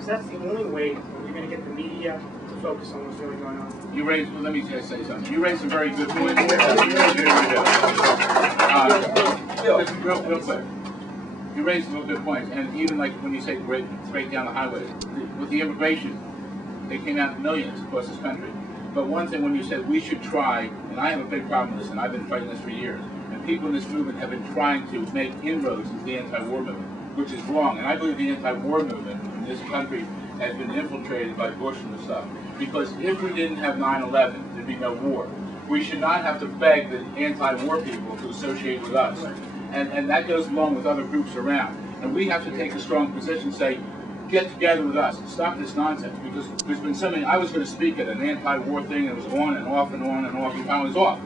Because that's the only way that we're going to get the media to focus on what's really going on. You raised, well, let me just say something. You raised some very good points. Real quick. You raised some good points, and even like when you say break down the highways, with the immigration, they came out in millions across this country. But one thing, when you said we should try, and I have a big problem with this, and I've been fighting this for years, and people in this movement have been trying to make inroads into the anti-war movement, which is wrong. And I believe the anti-war movement in this country has been infiltrated by Bush and the stuff. Because if we didn't have 9/11, there'd be no war. We should not have to beg the anti-war people to associate with us. And that goes along with other groups around. And we have to take a strong position, say, get together with us and stop this nonsense. Because there's been something, I was going to speak at an anti-war thing, and it was on and off and on and off, and finally it was off.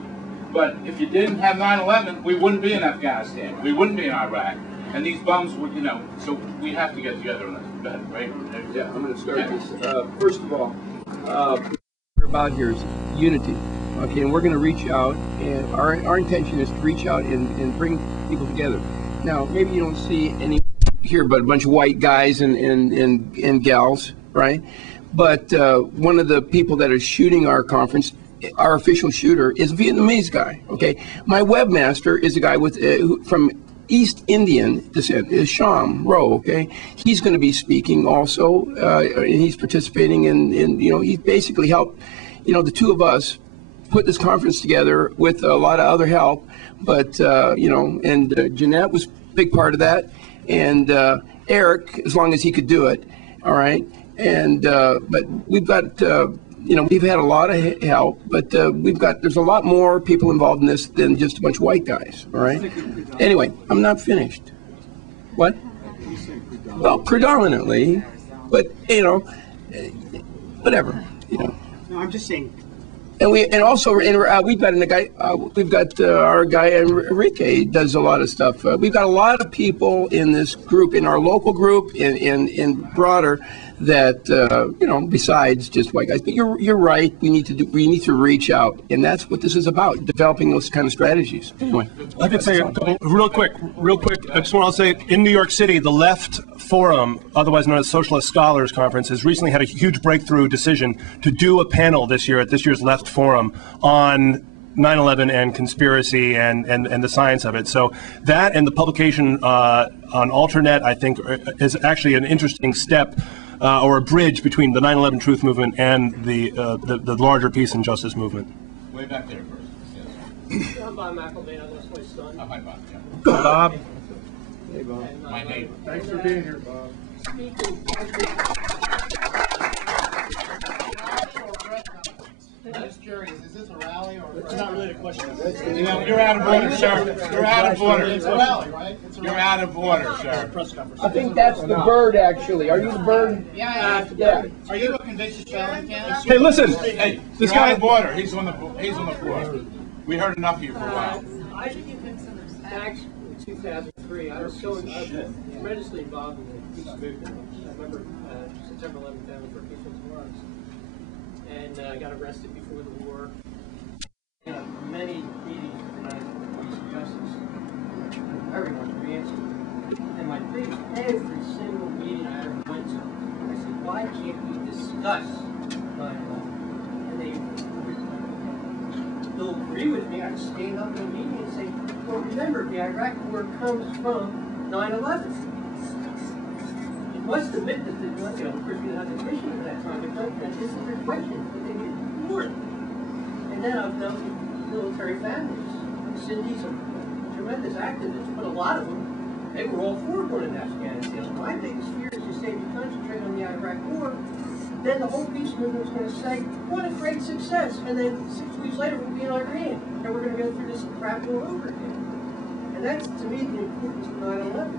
But if you didn't have 9/11, we wouldn't be in Afghanistan. We wouldn't be in Iraq. And these bums would, so we have to get together on this, right? Yeah, I'm going to start this. First of all, what we're about here is unity. Okay, and we're going to reach out, and our intention is to reach out and bring people together. Now, maybe you don't see any here but a bunch of white guys and gals, right? But one of the people that is shooting our conference, our official shooter, is a Vietnamese guy, okay? My webmaster is a guy with from East Indian descent, is Sham Rowe, okay? He's going to be speaking also, and he's participating in he basically helped, the two of us put this conference together with a lot of other help, but, Jeanette was a big part of that, and Eric, as long as he could do it, all right? And, but we've got, we've had a lot of help, but there's a lot more people involved in this than just a bunch of white guys, all right? Anyway, I'm not finished. What? Well, predominantly, but, whatever, No, I'm just saying. And we've got our guy Enrique does a lot of stuff. We've got a lot of people in this group, in our local group, and broader, that besides just white guys. But you're right. We need to reach out, and that's what this is about: developing those kind of strategies. Anyway, I could say a couple, real quick. I just want to say, in New York City, the Left Forum, otherwise known as Socialist Scholars Conference, has recently had a huge breakthrough decision to do a panel this year at this year's Left Forum on 9/11 and conspiracy and the science of it. So that and the publication on Alternet, I think, is actually an interesting step or a bridge between the 9/11 truth movement and the larger peace and justice movement. Way back there first. Yes. I'm Bob McElvain. That's my son. Oh, hi, Bob. Yeah. Bob. Hey, Bob. My neighbor. Thanks for being here, Bob. I'm just curious, is this a rally or? It's not really a question. You're out of order, sir. You're out of order. It's a rally, right? You're out of order, sir. Press conference. I think that's the bird, actually. Are you the bird? Yeah. Are you a convicted felon candidate? Hey, listen. Hey, This you're out guy. of order. He's on the floor. We heard enough of you for a while. Back in 2003, I was tremendously involved in the peace movement. I remember September 11th, I was for peaceful tomorrows, and I got arrested before the war. Many meetings for peace and justice. Everyone could be answered. And my previous, every single meeting I ever went to, I said, why can't we discuss 9/11? And they'll agree with me. I stand up in a meeting and say, well, remember, the Iraq War comes from 9/11. You must admit that, of course, we didn't have the commission at that time, but this is their question, but they didn't do it. And then I've known military families. Cindy's a tremendous activist, but a lot of them, they were all for going to Afghanistan. My biggest fear is you say if you concentrate on the Iraq War, then the whole peace movement is going to say, what a great success, and then 6 weeks later we'll be in Iran, and we're going to go through this crap all over again. And that's, to me, the importance of 9/11.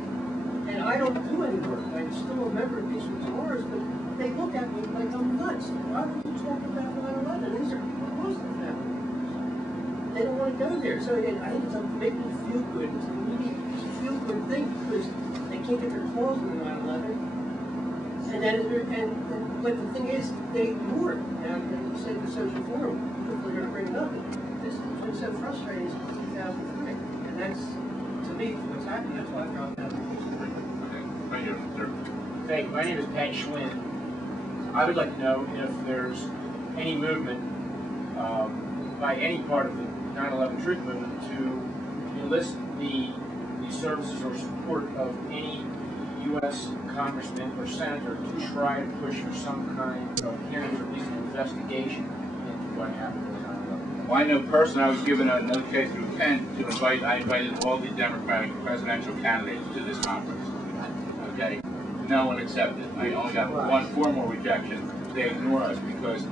And I don't do any work. I'm still a member of Peace with Tomorrows, but they look at me like I'm nuts. Why would you talk about 9/11? These are Muslim families. They don't want to go there. So again, I think it's a make them feel good. It's an immediate feel-good thing because they can't get their claws in 9/11. And then, but the thing is, they ignore it. And you say the social forum, hopefully they're going to bring it up. This is what's so frustrating since 2003. And that's, to me, what's happening. That's why I dropped out. Right here, sir. Thank you. My name is Pat Schwinn. I would like to know if there's any movement by any part of the 9/11 Truth Movement to enlist the services or support of any U.S. congressman or senator to try to push for some kind of hearing or at least an investigation into what happened with 9/11. Well, I know personally I was given a notification through Ken to I invited all the Democratic presidential candidates to this conference. Okay? No one accepted. I only got one formal rejection. They ignore us because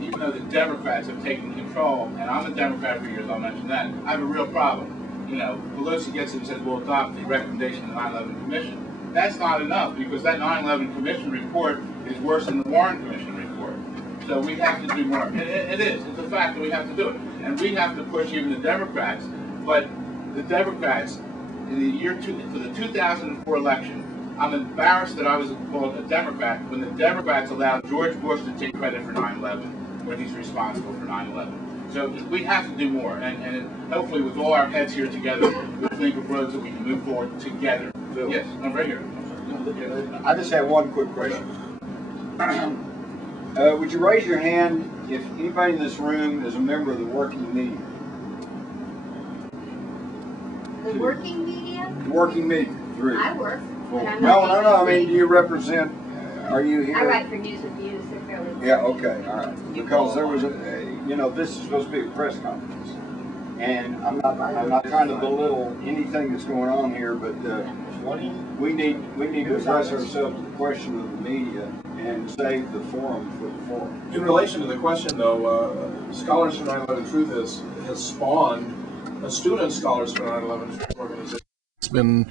even though the Democrats have taken control, and I'm a Democrat for years, I'll mention that, I have a real problem. You know, Pelosi gets it and says, we'll adopt the recommendation of the 9/11 Commission. That's not enough because that 9/11 Commission report is worse than the Warren Commission report. So we have to do more. It is. It's a fact that we have to do it. And we have to push even the Democrats. But the Democrats, in the for the 2004 election, I'm embarrassed that I was called a Democrat when the Democrats allowed George Bush to take credit for 9/11 when he's responsible for 9/11. So we have to do more, and hopefully with all our heads here together, we'll think of roads that we can move forward together. Bill. Yes, I'm right here. I just have one quick question. Would you raise your hand if anybody in this room is a member of the working media? The working media? The working media group. I work. But I'm No. not I mean, do you represent? Are you here? I write for News with Views. They're fairly. Yeah. Okay. All right. Because there was this is supposed to be a press conference, and I'm not trying to belittle anything that's going on here, but we need to address ourselves to the question of the media and save the forum for the forum. In relation to the question, though, Scholars for 9/11 Truth has spawned a student Scholars for 9/11 Truth organization. It's been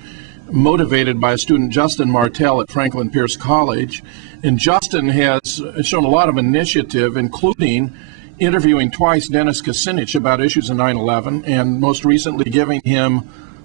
motivated by a student, Justin Martell, at Franklin Pierce College. And Justin has shown a lot of initiative, including interviewing twice Dennis Kucinich about issues of 9/11, and most recently giving him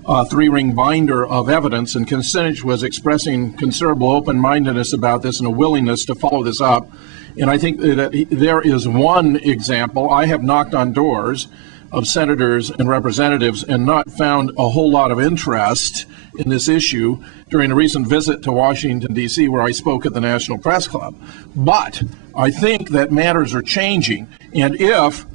a 3-ring binder of evidence. And Kucinich was expressing considerable open-mindedness about this and a willingness to follow this up. And I think that there is one example. I have knocked on doors of senators and representatives and not found a whole lot of interest in this issue during a recent visit to Washington, D.C., where I spoke at the National Press Club. But I think that matters are changing. And if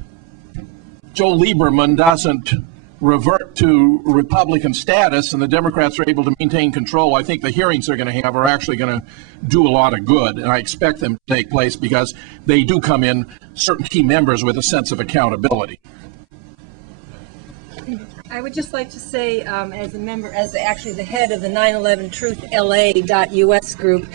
Joe Lieberman doesn't revert to Republican status and the Democrats are able to maintain control, I think the hearings they're going to have are actually going to do a lot of good. And I expect them to take place because they do come in, certain key members, with a sense of accountability. I would just like to say, as a member, as actually the head of the 9/11 Truth LA.US group,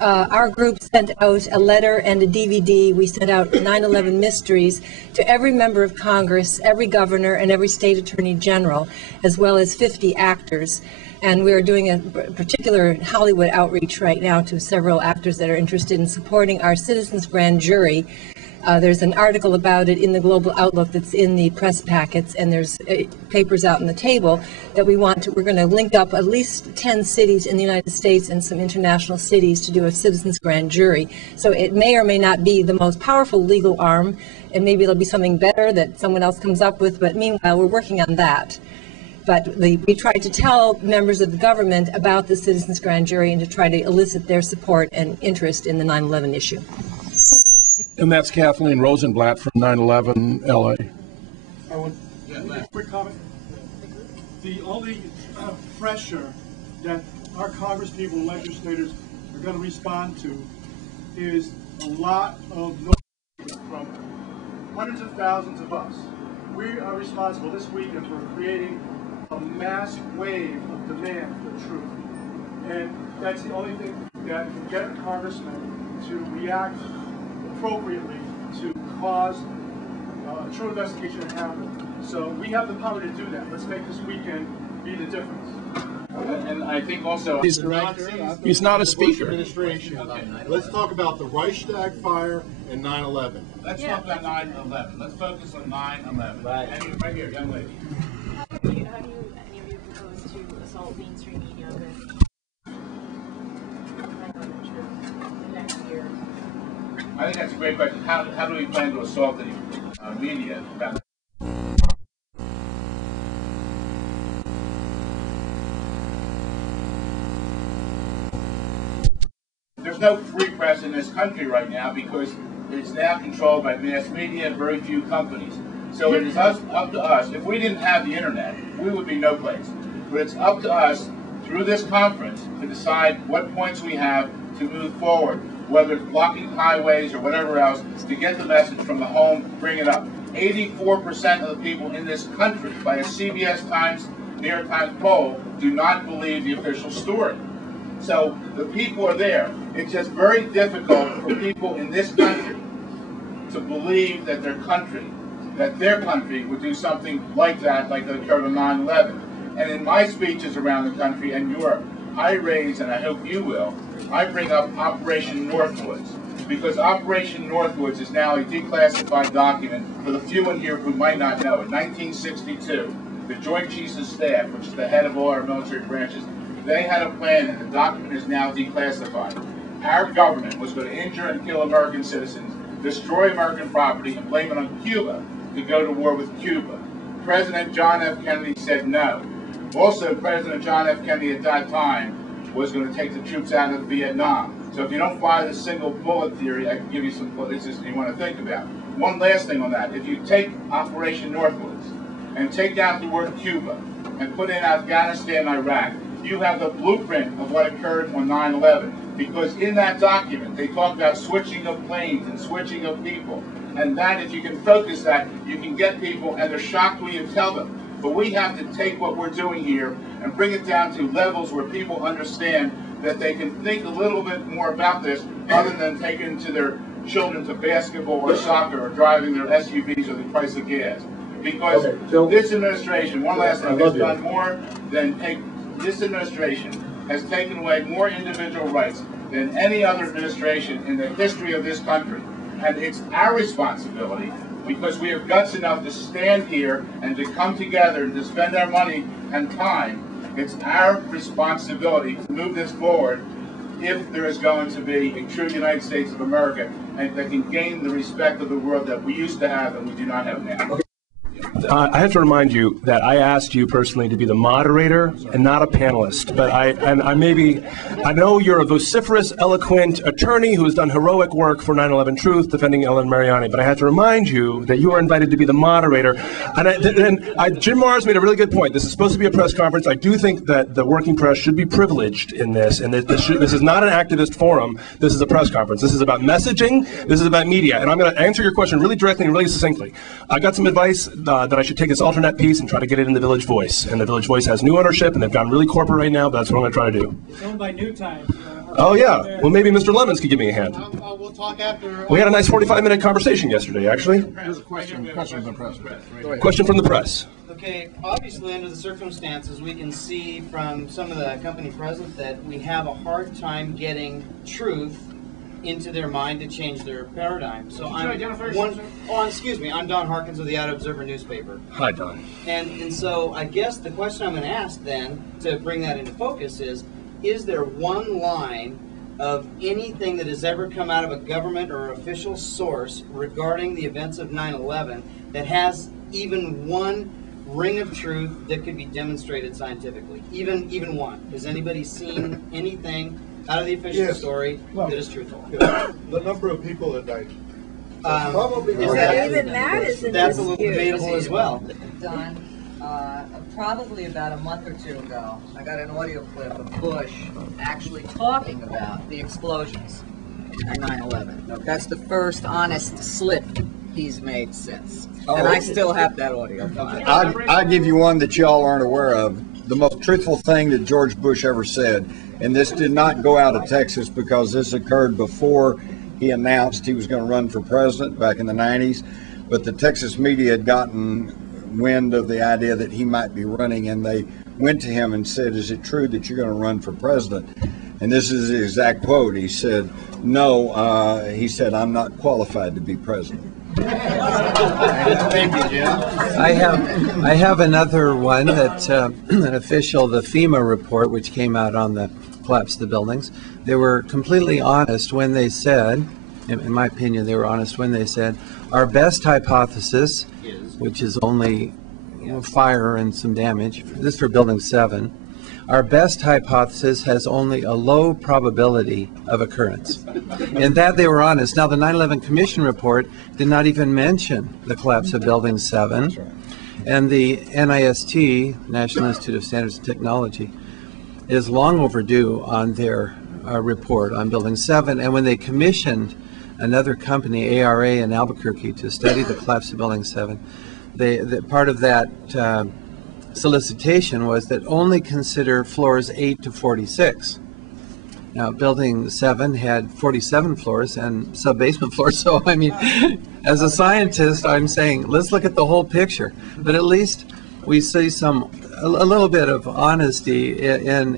our group sent out a letter and a DVD. We sent out 9/11 Mysteries to every member of Congress, every governor, and every state attorney general, as well as 50 actors. And we are doing a particular Hollywood outreach right now to several actors that are interested in supporting our citizens grand jury. There's an article about it in the Global Outlook that's in the press packets, and there's papers out on the table that we're going to link up at least 10 cities in the United States and some international cities to do a citizens grand jury. So it may or may not be the most powerful legal arm, and maybe it'll be something better that someone else comes up with, but meanwhile, we're working on that. But we tried to tell members of the government about the citizens grand jury and to try to elicit their support and interest in the 9/11 issue. And that's Kathleen Rosenblatt from 9/11 LA. I want a quick comment. The only pressure that our congresspeople and legislators are going to respond to is a lot of noise from hundreds of thousands of us. We are responsible this weekend for creating a mass wave of demand for truth. And that's the only thing that can get a congressman to react appropriately to cause a true investigation to happen. So we have the power to do that. Let's make this weekend be the difference. And I think also He's not a speaker. Let's talk about the Reichstag fire and 9/11. Let's talk about 9/11. Let's focus on 9/11. Right. And right here, young lady. How do you any of you propose to assault mainstream media with 9/11 truth next year? I think that's a great question. How do we plan to assault the media about no free press in this country right now because it's now controlled by mass media and very few companies. So it is up to us. If we didn't have the internet, we would be no place. But it's up to us through this conference to decide what points we have to move forward, whether it's blocking highways or whatever else, to get the message from the home, bring it up. 84% of the people in this country, by a CBS Times, New York Times poll, do not believe the official story. So the people are there. It's just very difficult for people in this country to believe that their country would do something like that, like that occurred on 9/11. And in my speeches around the country and Europe, I raise, and I hope you will, I bring up Operation Northwoods. Because Operation Northwoods is now a declassified document for the few in here who might not know. In 1962, the Joint Chiefs of Staff, which is the head of all our military branches, they had a plan, and the document is now declassified. Our government was going to injure and kill American citizens, destroy American property, and blame it on Cuba to go to war with Cuba. President John F. Kennedy said no. Also, President John F. Kennedy at that time was going to take the troops out of Vietnam. So if you don't buy the single bullet theory, I can give you some places you want to think about. One last thing on that. If you take Operation Northwoods and take out the word Cuba and put in Afghanistan and Iraq, you have the blueprint of what occurred on 9/11. Because in that document, they talk about switching of planes and switching of people. And that, if you can focus that, you can get people, and they're shocked when you tell them. But we have to take what we're doing here and bring it down to levels where people understand that they can think a little bit more about this other than taking to their children to basketball or soccer or driving their SUVs or the price of gas. Because this administration, one last thing, has done more than this administration has taken away more individual rights than any other administration in the history of this country. And it's our responsibility, because we have guts enough to stand here and to come together and to spend our money and time. It's our responsibility to move this forward if there is going to be a true United States of America and that can gain the respect of the world that we used to have and we do not have now. I have to remind you that I asked you personally to be the moderator and not a panelist. But I know you're a vociferous, eloquent attorney who has done heroic work for 9/11 Truth, defending Ellen Mariani. But I have to remind you that you are invited to be the moderator. And Jim Mars made a really good point. This is supposed to be a press conference. I do think that the working press should be privileged in this, and this is not an activist forum. This is a press conference. This is about messaging. This is about media. And I'm going to answer your question really directly and really succinctly. I got some advice that I should take this alternate piece and try to get it in the Village Voice. And the Village Voice has new ownership, and they've gotten really corporate right now, but that's what I'm going to try to do. It's owned by New Times. Oh, yeah. Well, maybe Mr. Lemons could give me a hand. We'll talk after. We had a nice 45-minute conversation yesterday, actually. Here's a question from the press. Question from the press. Okay, obviously under the circumstances, we can see from some of the company present that we have a hard time getting truth into their mind to change their paradigm. So I'm Don Harkins of the Out Observer newspaper. Hi, Don. And so I guess the question I'm going to ask then, to bring that into focus, is there one line of anything that has ever come out of a government or official source regarding the events of 9/11 that has even one ring of truth that could be demonstrated scientifically? Even one. Has anybody seen anything out of the official story that is truthful? The number of people that died. Probably that's a little debatable as well. Don, probably about a month or two ago, I got an audio clip of Bush actually talking about the explosions at 9/11. That's the first honest slip he's made since. And I still have that audio. I'll give you one that y'all aren't aware of. The most truthful thing that George Bush ever said, and this did not go out of Texas because this occurred before he announced he was going to run for president back in the 90s, but the Texas media had gotten wind of the idea that he might be running, and they went to him and said, "Is it true that you're going to run for president?" And this is the exact quote. He said, "No," he said, "I'm not qualified to be president." Thank you, Jim. I have another one that an official, the FEMA report, which came out on the collapse of the buildings, they were completely honest when they said, in my opinion, they were honest when they said, our best hypothesis, which is only fire and some damage, this is for building 7, Our best hypothesis has only a low probability of occurrence. In that they were honest. Now, the 9/11 Commission report did not even mention the collapse of Building 7. And the NIST, National Institute of Standards and Technology, is long overdue on their report on Building 7. And when they commissioned another company, ARA in Albuquerque, to study the collapse of Building 7, part of that solicitation was that only consider floors 8 to 46. Now, Building 7 had 47 floors and sub-basement floors, so I mean, as a scientist, I'm saying, let's look at the whole picture. But at least we see a little bit of honesty in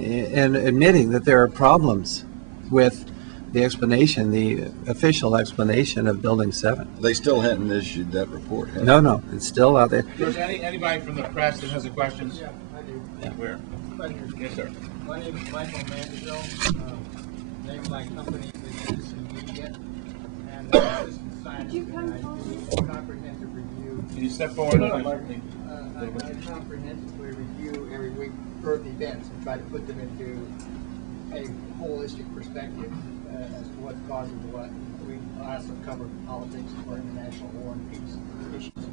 admitting that there are problems with the explanation, the official explanation of Building 7. They still hadn't issued that report, have they? No, it's still out there. Is there anybody from the press that has a question? Yeah, I do. Yeah. Where? Right here. Yes, sir. My name is Michael Mandeville. Name of my company is Meria, and assistant scientist. And I do a comprehensive review. Can you step forward? I comprehensively review every week Earth events and try to put them into a holistic perspective as to what causes what. We also cover politics or international war and peace issues.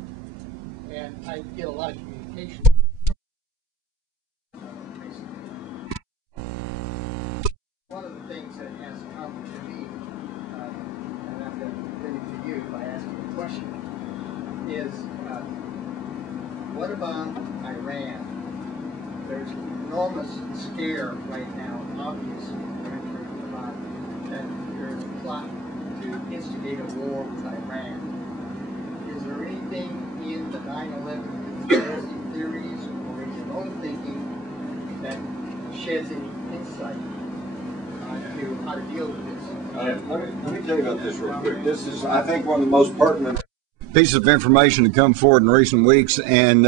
And I get a lot of communication. One of the things that has come to me, and I'm going to bring it to you by asking a question, is what about Iran? There's enormous scare right now, obviously, about that there's a plot to instigate a war with Iran. Is there anything in the 9/11 conspiracy theories or in your own thinking that sheds any insight to how to deal with this? Let me tell you about this real quick. This is, I think, one of the most pertinent pieces of information to come forward in recent weeks, and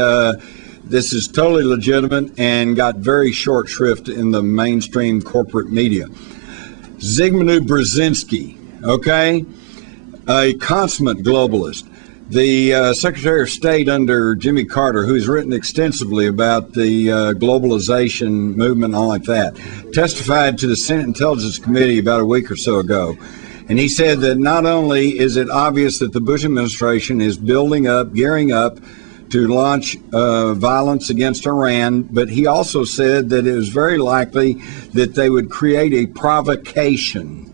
this is totally legitimate and got very short shrift in the mainstream corporate media. Zbigniew Brzezinski, okay, a consummate globalist, the Secretary of State under Jimmy Carter, who's written extensively about the globalization movement and all like that, testified to the Senate Intelligence Committee about a week or so ago. And he said that not only is it obvious that the Bush administration is building up, gearing up to launch violence against Iran, but he also said that it was very likely that they would create a provocation.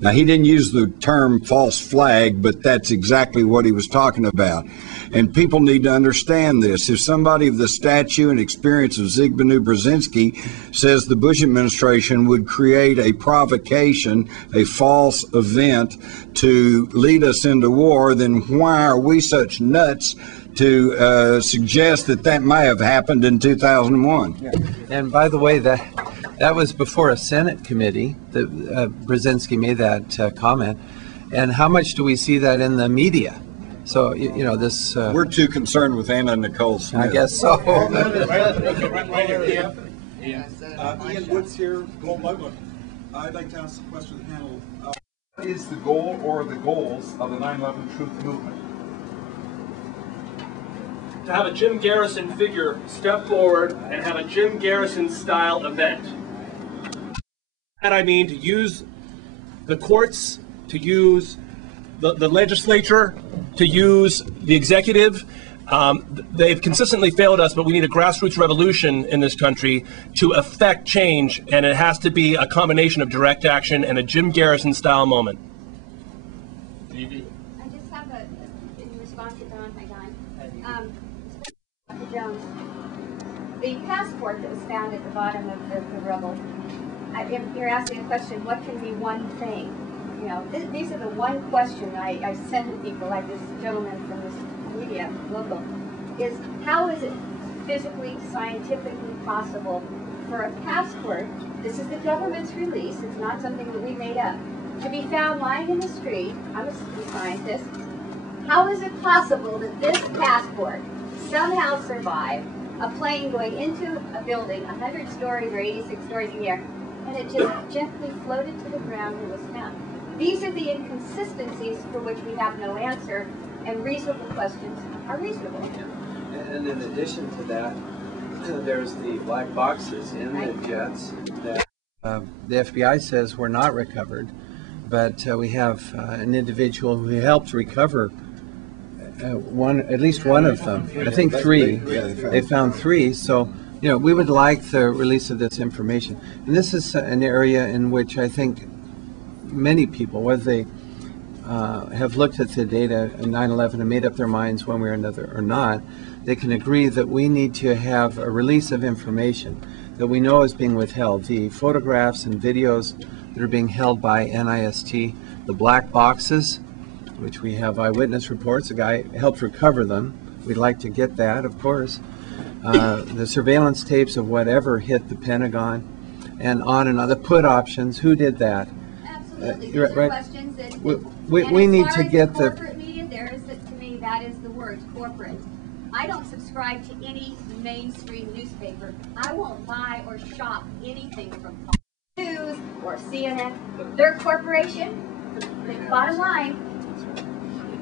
Now, he didn't use the term false flag, but that's exactly what he was talking about. And people need to understand this. If somebody of the stature and experience of Zbigniew Brzezinski says the Bush administration would create a provocation, a false event to lead us into war, then why are we such nuts to suggest that that may have happened in 2001? Yeah. And by the way, that was before a Senate committee that Brzezinski made that comment. And how much do we see that in the media? So, you know, this... We're too concerned with Anna Nicole Smith. I guess so. Ian Woods here, Global Outlook. I'd like to ask the question to the panel. What is the goal or the goals of the 9/11 Truth Movement? To have a Jim Garrison figure step forward and have a Jim Garrison style event. And I mean to use the courts, to use the legislature, to use the executive. They've consistently failed us, but we need a grassroots revolution in this country to effect change, and it has to be a combination of direct action and a Jim Garrison style moment. I just have in response to Don, Dr. Jones, the passport that was found at the bottom of the rubble, you're asking a question, what can be one thing? You know, these are the one question I send to people, like this gentleman from this media, local, is how is it physically, scientifically possible for a passport, this is the government's release, it's not something that we made up, to be found lying in the street? I'm a scientist. How is it possible that this passport somehow survived a plane going into a building 100 stories or 86 stories in the air, and it just gently floated to the ground and was found? These are the inconsistencies for which we have no answer, and reasonable questions are reasonable. And in addition to that, There's the black boxes in the jets that the FBI says were not recovered, but we have an individual who helped recover at least one of them. I think 3. They found 3. So, you know, we would like the release of this information. And this is an area in which I think many people, whether they have looked at the data in 9/11 and made up their minds one way or another or not, they can agree that we need to have a release of information that we know is being withheld. The photographs and videos that are being held by NIST, the black boxes, which we have eyewitness reports, a guy helped recover them. We'd like to get that, of course. The surveillance tapes of whatever hit the Pentagon, and on. The put options, who did that? Absolutely. These are questions that, we need to get the corporate media, to me, that is the word, corporate. I don't subscribe to any mainstream newspaper. I won't buy or shop anything from Fox News or CNN. They're a corporation. The bottom line.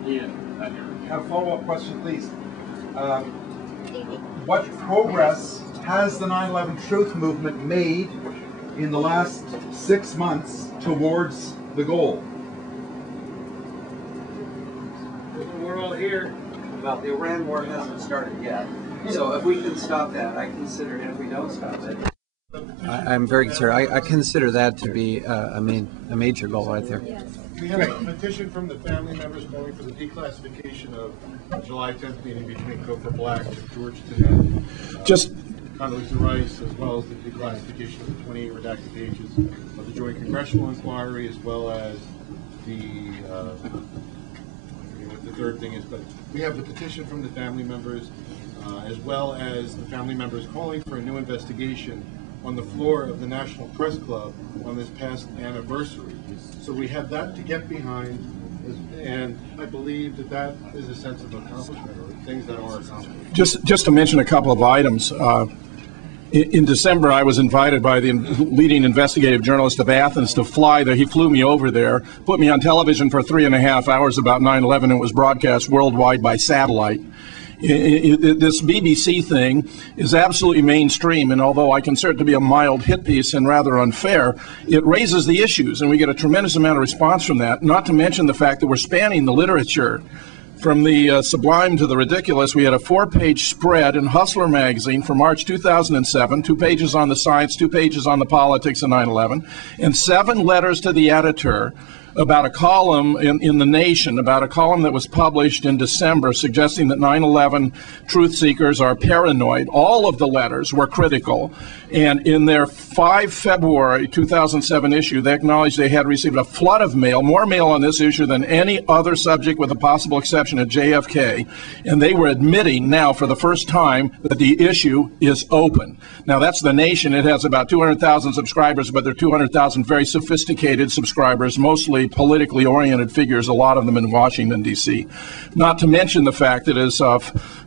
Yeah. Have a follow-up question, please. What progress has the 9/11 Truth Movement made in the last 6 months towards the goal? We're all here. Well, the Iran war hasn't started yet. So if we can stop that, I consider it. If we don't stop it, I'm very concerned. I consider that to be a major goal right there. We have a petition from the family members calling for the declassification of July 10th meeting between Cofer Black, George Tenet, Condoleezza Rice, as well as the declassification of the 28 redacted pages of the Joint Congressional Inquiry, as well as the third thing is, but we have the petition from the family members, as well as the family members calling for a new investigation on the floor of the National Press Club on this past anniversary. So we have that to get behind, and I believe that that is a sense of accomplishment, or things that are accomplished. Just to mention a couple of items. In December, I was invited by the leading investigative journalist of Athens to fly there. He flew me over there, put me on television for 3.5 hours about 9/11. It was broadcast worldwide by satellite. This BBC thing is absolutely mainstream, and although I consider it to be a mild hit piece and rather unfair, it raises the issues, and we get a tremendous amount of response from that, not to mention the fact that we're spanning the literature. From the sublime to the ridiculous, we had a 4-page spread in Hustler magazine for March 2007, 2 pages on the science, 2 pages on the politics of 9/11, and 7 letters to the editor about a column in The Nation, about a column that was published in December suggesting that 9/11 truth seekers are paranoid. All of the letters were critical. And in their 5 February 2007 issue, they acknowledged they had received a flood of mail, more mail on this issue than any other subject with a possible exception of JFK. And they were admitting now for the first time that the issue is open. Now that's The Nation. It has about 200,000 subscribers, but they're 200,000 very sophisticated subscribers, mostly politically oriented figures, a lot of them in Washington, D.C. Not to mention the fact that, as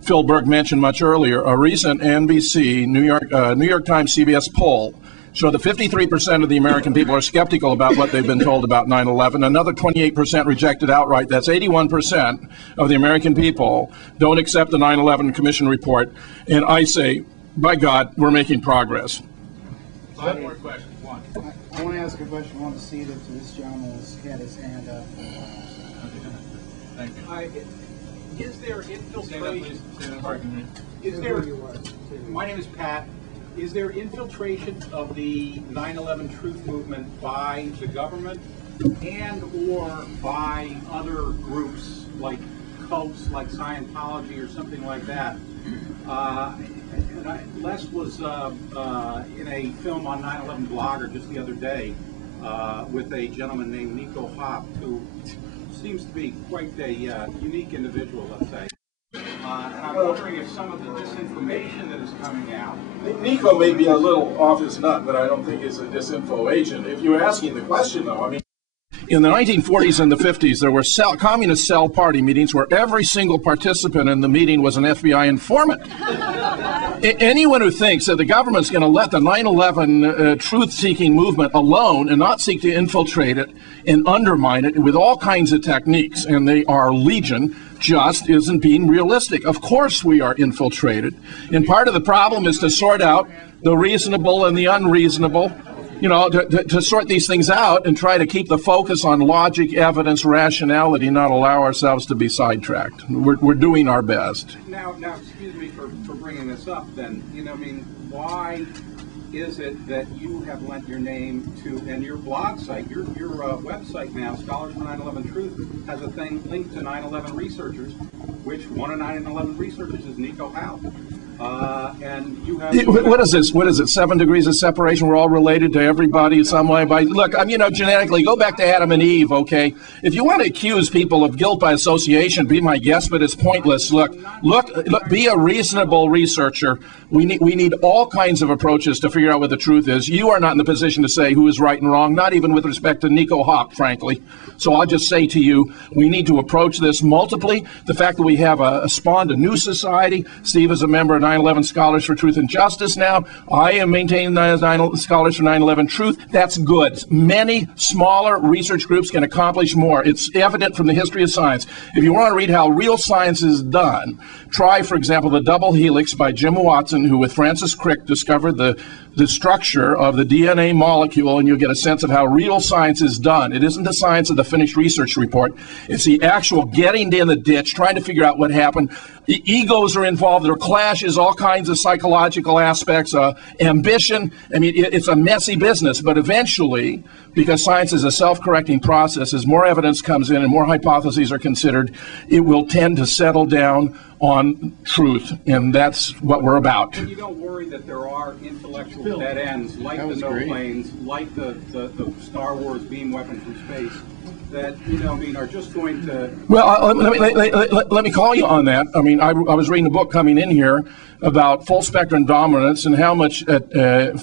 Phil Berg mentioned much earlier, a recent NBC, New York Times CBS poll showed that 53% of the American people are skeptical about what they've been told about 9/11. Another 28% rejected outright. That's 81% of the American people don't accept the 9/11 Commission report. And I say, by God, we're making progress. 5 more questions. One. I want to ask a question. I want to see that this gentleman has had his hand up. Thank you. Is there infiltration? Is there? My name is Pat. Is there infiltration of the 9/11 Truth Movement by the government and or by other groups like cults, like Scientology or something like that? Les was in a film on 9/11 Blogger just the other day with a gentleman named Nico Hopp, who seems to be quite a unique individual, let's say. And I'm wondering if some of the disinformation that is coming out. Nico may be a little off his nut, but I don't think he's a disinfo agent. If you're asking the question, though, I mean, in the 1940s and the 50s, there were communist cell party meetings where every single participant in the meeting was an FBI informant. Anyone who thinks that the government's going to let the 9/11 truth-seeking movement alone and not seek to infiltrate it and undermine it with all kinds of techniques, and they are legion, just isn't being realistic. Of course we are infiltrated, and part of the problem is to sort out the reasonable and the unreasonable, you know, to sort these things out and try to keep the focus on logic, evidence, rationality, not allow ourselves to be sidetracked. We're doing our best. Now, excuse me for bringing this up then. You know, I mean, why is it that you have lent your name to, and your blog site, your website now, Scholars for 9/11 Truth, has a thing linked to 9/11 researchers, which one of 9/11 researchers is Nico Howe. And you have... What is this? What is it? 7 degrees of separation? We're all related to everybody in some way. Look, you know, genetically, go back to Adam and Eve, okay? If you want to accuse people of guilt by association, be my guest, but it's pointless. Look, be a reasonable researcher. We need all kinds of approaches to figure out what the truth is. You are not in the position to say who is right and wrong, not even with respect to Nico Hopp, frankly. So I'll just say to you, we need to approach this multiply. The fact that we have spawned a new society. Steve is a member of 9/11 Scholars for Truth and Justice now. I am maintaining Scholars for 9/11 Truth. That's good. Many smaller research groups can accomplish more. It's evident from the history of science. If you want to read how real science is done, try, for example, The Double Helix by Jim Watson, who with Francis Crick discovered the structure of the DNA molecule, and you'll get a sense of how real science is done. It isn't the science of the finished research report. It's the actual getting in the ditch, trying to figure out what happened. The egos are involved. There are clashes, all kinds of psychological aspects, ambition. I mean, it's a messy business, but eventually, because science is a self-correcting process, as more evidence comes in and more hypotheses are considered, it will tend to settle down on truth, and that's what we're about. And you don't worry that there are intellectual dead ends, like the no planes, like the Star Wars beam weapon from space, that, you know, I mean, are just going to... Well, let me call you on that. I mean, I was reading a book coming in here about full spectrum dominance and how much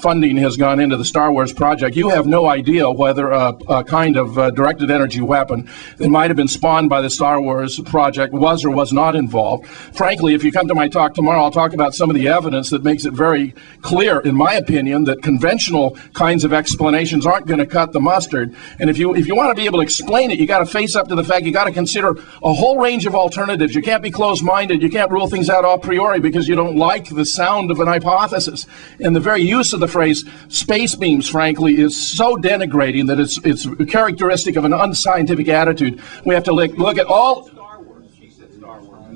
funding has gone into the Star Wars project. You have no idea whether a kind of directed energy weapon that might have been spawned by the Star Wars project was or was not involved. Frankly, if you come to my talk tomorrow, I'll talk about some of the evidence that makes it very clear, in my opinion, that conventional kinds of explanations aren't going to cut the mustard. And if you want to be able to explain it, you got to face up to the fact you got to consider a whole range of alternatives. You can't be closed-minded. You can't rule things out a priori because you don't like the sound of an hypothesis. And the very use of the phrase space beams, frankly, is so denigrating that it's characteristic of an unscientific attitude. We have to look at all...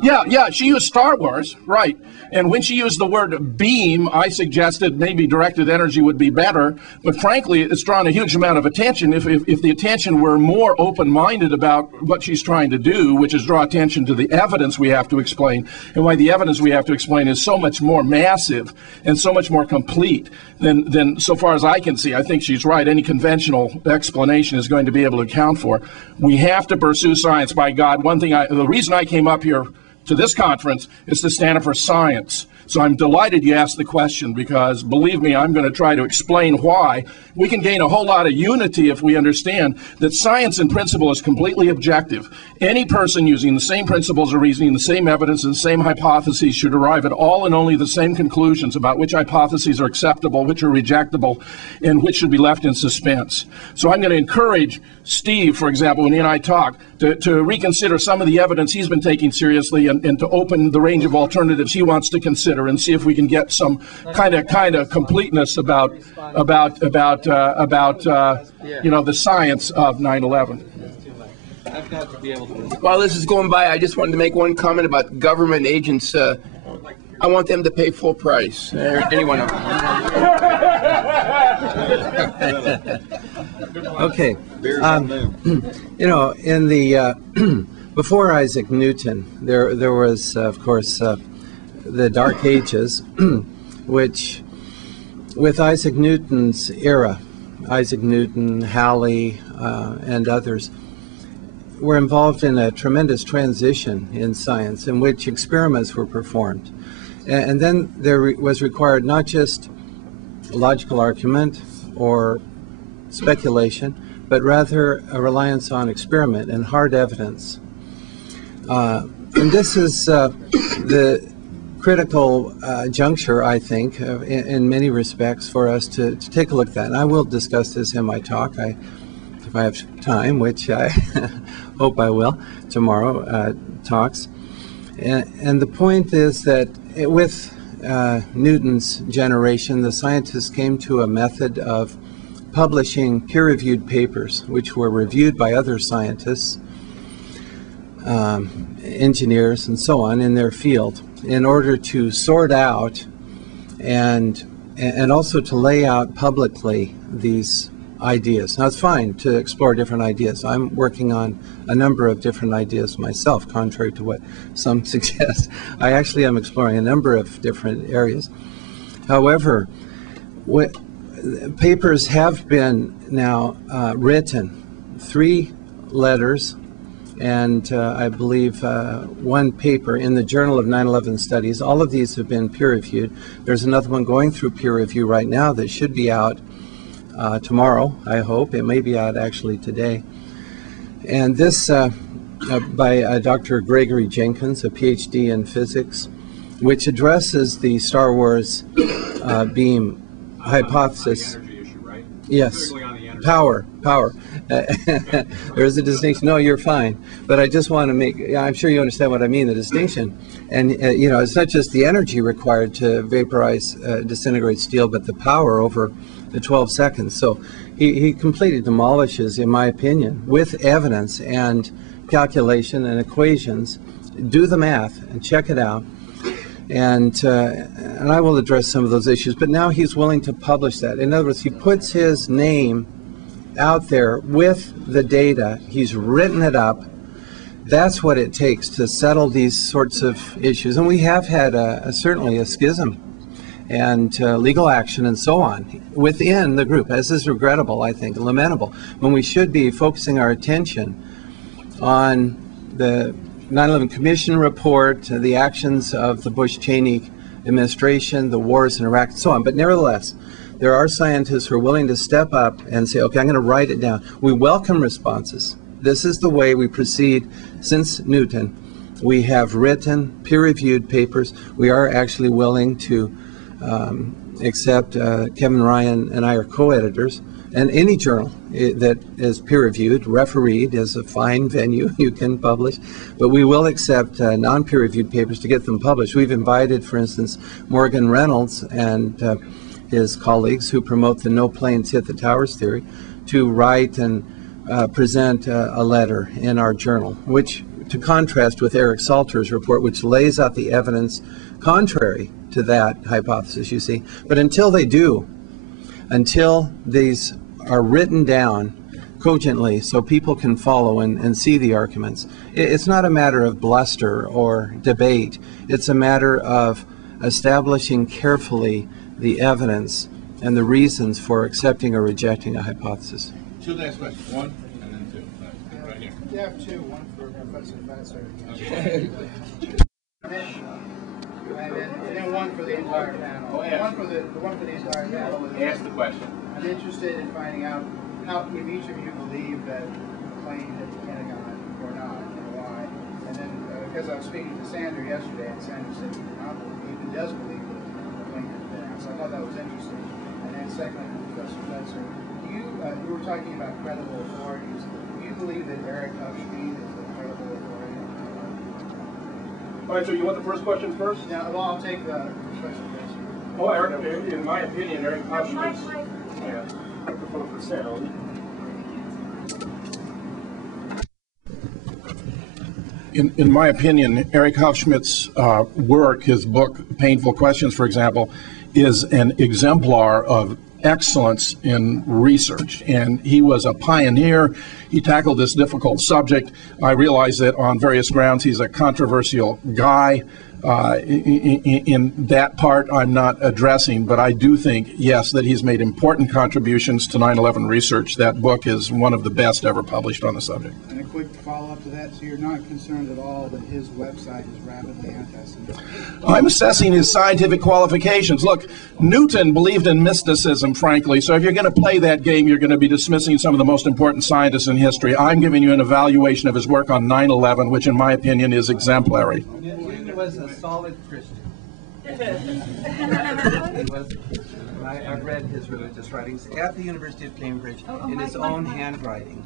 Yeah, she used Star Wars, right. And when she used the word beam, I suggested maybe directed energy would be better. But frankly, it's drawn a huge amount of attention. If the attention were more open-minded about what she's trying to do, which is draw attention to the evidence we have to explain, and why the evidence we have to explain is so much more massive and so much more complete than so far as I can see. I think she's right. Any conventional explanation is going to be able to account for. We have to pursue science. By God, the reason I came up here to this conference is to stand up for science. So I'm delighted you asked the question, because believe me, I'm going to try to explain why. We can gain a whole lot of unity if we understand that science in principle is completely objective. Any person using the same principles or reasoning, the same evidence, and the same hypotheses should arrive at all and only the same conclusions about which hypotheses are acceptable, which are rejectable, and which should be left in suspense. So I'm going to encourage Steve, for example, when he and I talk, to reconsider some of the evidence he's been taking seriously and to open the range of alternatives he wants to consider and see if we can get some kind of completeness about you know, the science of 9/11. I've got to be able to... While this is going by, I just wanted to make one comment about government agents. I want them to pay full price. Anyone else? Okay. You know, in the before Isaac Newton, there was, of course, the Dark Ages, which, with Isaac Newton's era, Isaac Newton, Halley, and others, were involved in a tremendous transition in science in which experiments were performed. And then there was required not just logical argument or speculation, but rather a reliance on experiment and hard evidence. And this is the critical juncture, I think, in many respects, for us to take a look at that. And I will discuss this in my talk, if I have time, which I hope I will, tomorrow talks. And the point is that with Newton's generation, the scientists came to a method of publishing peer-reviewed papers, which were reviewed by other scientists, engineers, and so on in their field, in order to sort out and also to lay out publicly these ideas. Now, it's fine to explore different ideas. I'm working on a number of different ideas myself, contrary to what some suggest. I actually am exploring a number of different areas. However, papers have been now written, 3 letters, and I believe 1 paper in the Journal of 9/11 Studies. All of these have been peer-reviewed. There's another one going through peer review right now that should be out tomorrow, I hope. It may be out actually today. And this by Dr. Gregory Jenkins, a PhD in physics, which addresses the Star Wars beam hypothesis. Yes, power. There's a distinction. No, you're fine. But I just want to make, I'm sure you understand what I mean, the distinction. And, you know, it's not just the energy required to vaporize, disintegrate steel, but the power over the 12 seconds. So he completely demolishes, in my opinion, with evidence and calculation and equations. Do the math and check it out. And I will address some of those issues. But now he's willing to publish that. In other words, he puts his name out there with the data. He's written it up. That's what it takes to settle these sorts of issues. And we have had certainly a schism and legal action and so on within the group, as is regrettable, I think, lamentable, when we should be focusing our attention on the 9/11 Commission report, the actions of the Bush-Cheney administration, the wars in Iraq, and so on. But nevertheless, there are scientists who are willing to step up and say, okay, I'm going to write it down. We welcome responses. This is the way we proceed since Newton. We have written, peer-reviewed papers. We are actually willing to accept, Kevin Ryan and I are co-editors, and any journal that is peer-reviewed, refereed, is a fine venue you can publish, but we will accept non-peer-reviewed papers to get them published. We've invited, for instance, Morgan Reynolds and his colleagues who promote the no planes hit the towers theory to write and present a letter in our journal, which, to contrast with Eric Salter's report, which lays out the evidence contrary to that hypothesis, you see. But until they do, until these are written down cogently so people can follow and see the arguments, it's not a matter of bluster or debate. It's a matter of establishing carefully the evidence and the reasons for accepting or rejecting a hypothesis. 2 last questions. 1 and then 2. Right here. You have 2, one for Professor Fetzer. Okay. And then one for the entire panel. The one for the entire panel. Ask the question. I'm interested in finding out how, if each of you believe that the plane hit the Pentagon or not, and why. And then, because I was speaking to Sandra yesterday, and Sandra said he did not believe, he does believe that the plane hit the Pentagon. So I thought that was interesting. And then secondly, Professor Fetzer, you were talking about credible authorities. Do you believe that Eric Hufstein is a credible authority? All right, so you want the first question first? Yeah, well, I'll take the Professor Fetzer. Oh, Eric, in my opinion, Eric Hufstein's, yeah, microphone for sound. In my opinion, Eric Hufschmidt's work, his book, Painful Questions, for example, is an exemplar of excellence in research. And he was a pioneer. He tackled this difficult subject. I realize that on various grounds he's a controversial guy. In that part I'm not addressing, but I do think, yes, that he's made important contributions to 9/11 research. That book is one of the best ever published on the subject. And a quick follow-up to that, so you're not concerned at all that his website is rapidly anti-Semitic? I'm assessing his scientific qualifications. Look, Newton believed in mysticism, frankly, so if you're going to play that game, you're going to be dismissing some of the most important scientists in history. I'm giving you an evaluation of his work on 9/11, which in my opinion is exemplary. Newton was a solid Christian. I've read his religious writings at the University of Cambridge in his own handwriting.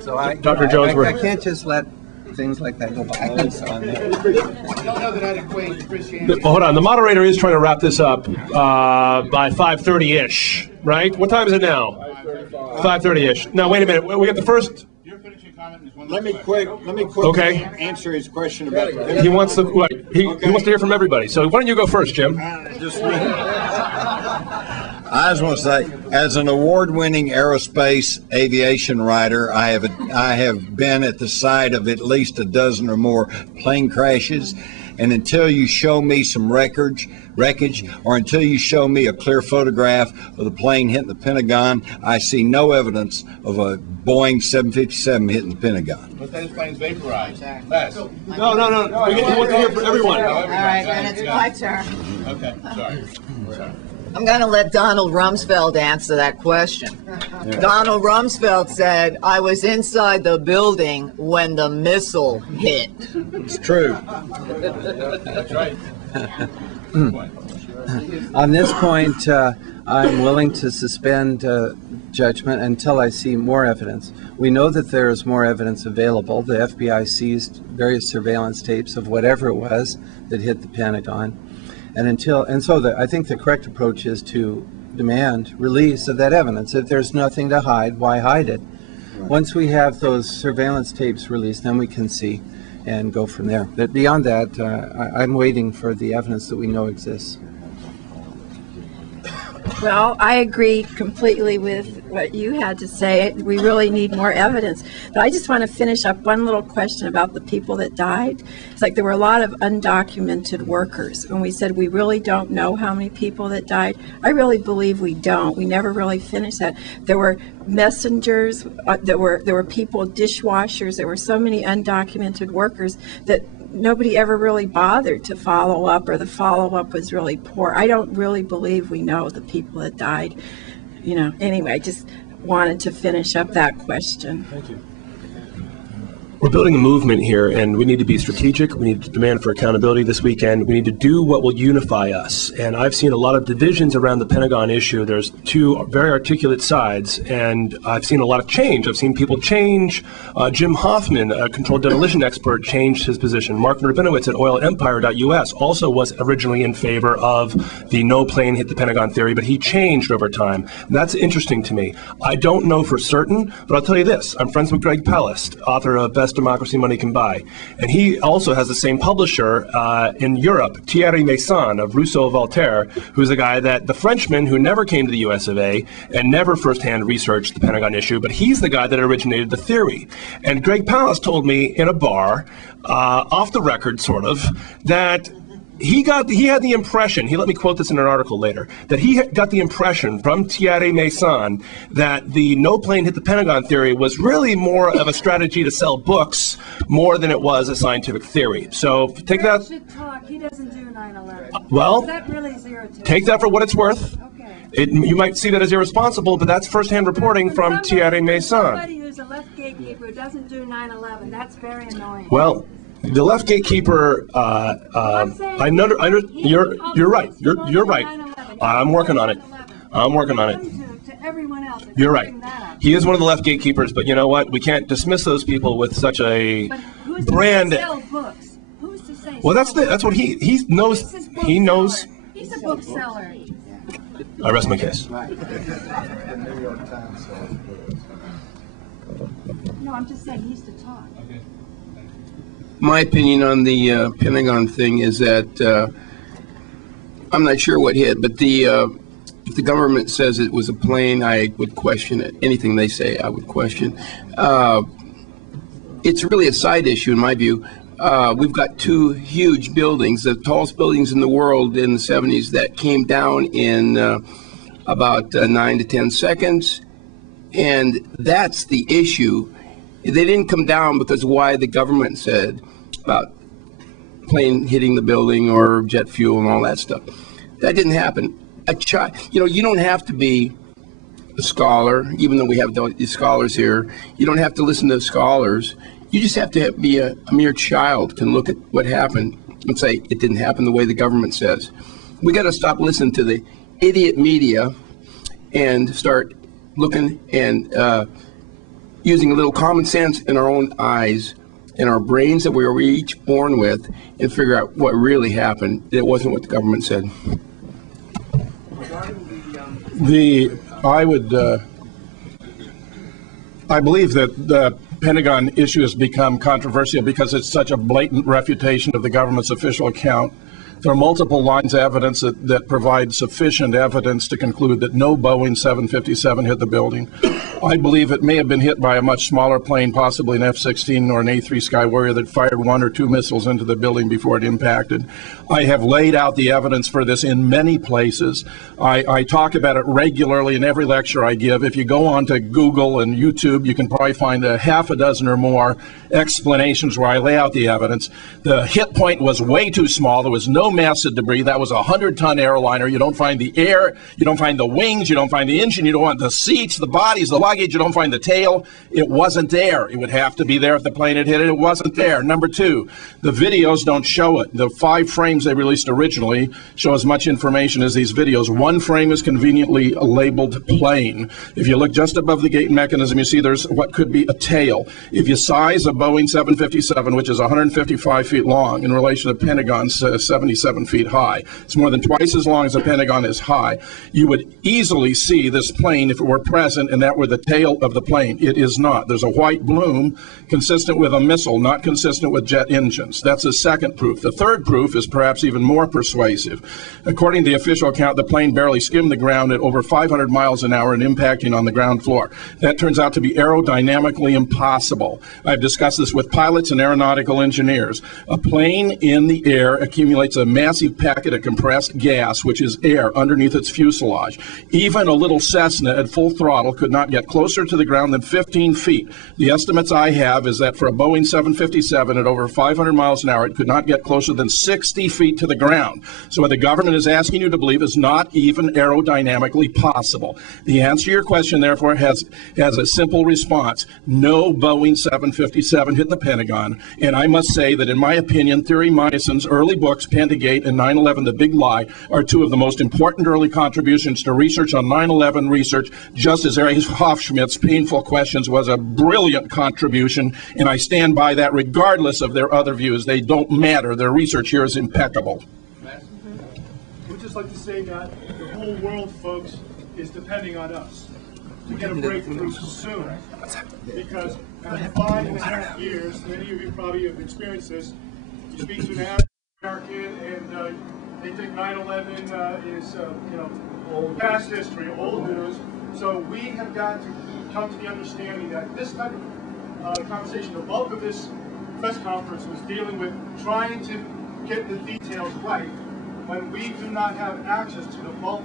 So Dr. Jones, I can't just let things like that go by. I don't know that I'd equate Christianity. Hold on, the moderator is trying to wrap this up by 5:30-ish, right? What time is it now? 5:30-ish. Now, wait a minute. We got the first. Let me quickly Okay. answer his question about He wants to. He wants to hear from everybody. So why don't you go first, Jim? I just want to say, as an award-winning aerospace aviation writer, I have been at the site of at least a dozen or more plane crashes, and until you show me some wreckage, or until you show me a clear photograph of the plane hitting the Pentagon, I see no evidence of a Boeing 757 hitting the Pentagon. But those planes vaporized. No. We want to hear from everyone. All right, and it's my turn. Okay, sorry. I'm going to let Donald Rumsfeld answer that question. Donald Rumsfeld said, I was inside the building when the missile hit. It's true. That's right. On this point, I'm willing to suspend judgment until I see more evidence. We know that there is more evidence available. The FBI seized various surveillance tapes of whatever it was that hit the Pentagon. I think the correct approach is to demand release of that evidence. If there's nothing to hide, why hide it? Once we have those surveillance tapes released, then we can see and go from there. But beyond that, I'm waiting for the evidence that we know exists. Well, I agree completely with what you had to say. We really need more evidence. But I just want to finish up one little question about the people that died. It's like there were a lot of undocumented workers. When we said we really don't know how many people that died, I really believe we don't. We never really finished that. There were messengers, there were people, dishwashers, there were so many undocumented workers that nobody ever really bothered to follow up, or the follow-up was really poor. I don't really believe we know the people that died. Anyway, I just wanted to finish up that question. Thank you. We're building a movement here, and we need to be strategic. We need to demand for accountability this weekend. We need to do what will unify us. And I've seen a lot of divisions around the Pentagon issue. There's two very articulate sides, and I've seen a lot of change. I've seen people change. Jim Hoffman, a controlled demolition expert, changed his position. Mark Rabinowitz at oilempire.us also was originally in favor of the no plane hit the Pentagon theory, but he changed over time. That's interesting to me. I don't know for certain, but I'll tell you this. I'm friends with Greg Palast, author of Best Democracy Money Can Buy. And he also has the same publisher in Europe, Thierry Meyssan of Rousseau Voltaire, who's a guy that the Frenchman who never came to the US of A and never firsthand researched the Pentagon issue, but he's the guy that originated the theory. And Greg Palast told me in a bar, off the record sort of, that he had the impression, he let me quote this in an article later, that he got the impression from Thierry Meyssan that the no plane hit the Pentagon theory was really more of a strategy to sell books more than it was a scientific theory. So take that. Should talk. He doesn't do 9/11. Well, that really is irritating. Take that for what it's worth. Okay. You might see that as irresponsible, but that's firsthand reporting from Thierry Meyssan. Somebody who's a left gatekeeper who doesn't do 9/11. That's very annoying. Well, the left gatekeeper, I know you're right. You're right. I'm working on it. You're right. He is one of the left gatekeepers, but you know what? We can't dismiss those people with such a brand. Who's to say? Well, that's what he knows. He knows. He's a bookseller. I rest my case. No, I'm just saying he's to talk. My opinion on the Pentagon thing is that I'm not sure what hit, but if the government says it was a plane, I would question it. Anything they say, I would question. It's really a side issue in my view. We've got two huge buildings, the tallest buildings in the world in the 70s, that came down in about 9 to 10 seconds, and that's the issue. They didn't come down because of why the government said about plane hitting the building or jet fuel and all that stuff. That didn't happen. You don't have to be a scholar, even though we have these scholars here. You don't have to listen to scholars. You just have to be a mere child can look at what happened and say it didn't happen the way the government says. We got to stop listening to the idiot media and start looking and using a little common sense in our own eyes and our brains that we were each born with, and figure out what really happened. It wasn't what the government said. I believe that the Pentagon issue has become controversial because it's such a blatant refutation of the government's official account. There are multiple lines of evidence that provide sufficient evidence to conclude that no Boeing 757 hit the building. I believe it may have been hit by a much smaller plane, possibly an F-16 or an A-3 Sky Warrior, that fired 1 or 2 missiles into the building before it impacted. I have laid out the evidence for this in many places. I talk about it regularly in every lecture I give. If you go on to Google and YouTube, you can probably find a half a dozen or more explanations where I lay out the evidence. The hit point was way too small. There was no massive debris. That was a 100-ton airliner. You don't find the air, you don't find the wings, you don't find the engine, you don't find the seats, the bodies, the luggage, you don't find the tail. It wasn't there. It would have to be there if the plane had hit it. It wasn't there. Number 2, the videos don't show it. The 5 frames they released originally show as much information as these videos. 1 frame is conveniently labeled plane. If you look just above the gate mechanism, you see there's what could be a tail. If you size a Boeing 757, which is 155 feet long, in relation to Pentagon's 77 feet high, it's more than twice as long as the Pentagon is high, you would easily see this plane if it were present and that were the tail of the plane. It is not. There's a white bloom consistent with a missile, not consistent with jet engines. That's the second proof. The third proof is perhaps even more persuasive. According to the official account, the plane barely skimmed the ground at over 500 miles an hour and impacting on the ground floor. That turns out to be aerodynamically impossible. I've discussed this with pilots and aeronautical engineers. A plane in the air accumulates a massive packet of compressed gas, which is air, underneath its fuselage. Even a little Cessna at full throttle could not get closer to the ground than 15 feet. The estimates I have is that for a Boeing 757 at over 500 miles an hour, it could not get closer than 60 feet to the ground. So what the government is asking you to believe is not even aerodynamically possible. The answer to your question, therefore, has a simple response. No Boeing 757 hit the Pentagon. And I must say that, in my opinion, Theory Meisen's early books, Pentagate and 9/11, The Big Lie, are 2 of the most important early contributions to research on 9/11 research, just as Harry Hofschmidt's Painful Questions was a brilliant contribution, and I stand by that regardless of their other views. They don't matter. Their research here is impeccable. We'd just like to say that the whole world, folks, is depending on us to get a breakthrough soon. Because after 5.5 years, many of you probably have experienced this, you speak to an average American and they think 9/11 is past history, old news. So we have got to come to the understanding that this type of conversation, the bulk of this press conference was dealing with trying to get the details right when we do not have access to the bulk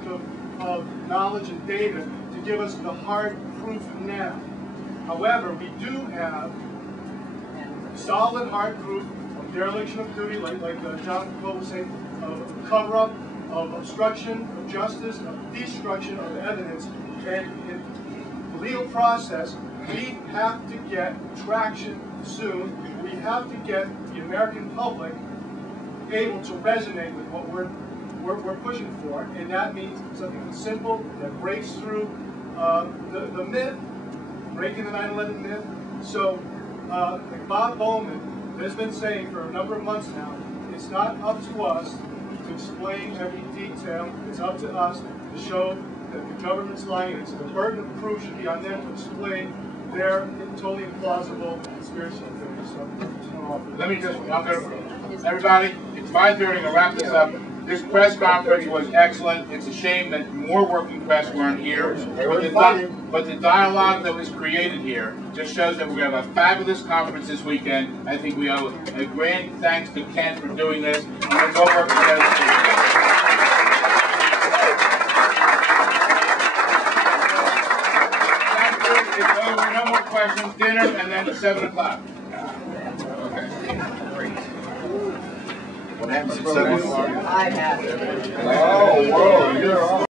of knowledge and data to give us the hard proof now. However, we do have solid hard proof of dereliction of duty, like John was saying, of cover-up, of obstruction of justice, of destruction of evidence. And in the legal process, we have to get traction soon. We have to get the American public able to resonate with what we're pushing for, and that means something that's simple, that breaks through the myth, breaking the 9/11 myth. So, like Bob Bowman has been saying for a number of months now, it's not up to us to explain every detail. It's up to us to show that the government's lying. It's the burden of proof should be on them to explain their totally implausible conspiracy theories. So, Let me just, everybody, it's 5:30 to wrap this up. This press conference was excellent. It's a shame that more working press weren't here. But the dialogue that was created here just shows that we're going to have a fabulous conference this weekend. I think we owe a grand thanks to Ken for doing this. Let's all work together. It's over. No more questions. Dinner, and then at 7 o'clock. What happens at 7 o'clock? I have it. Oh, whoa, you're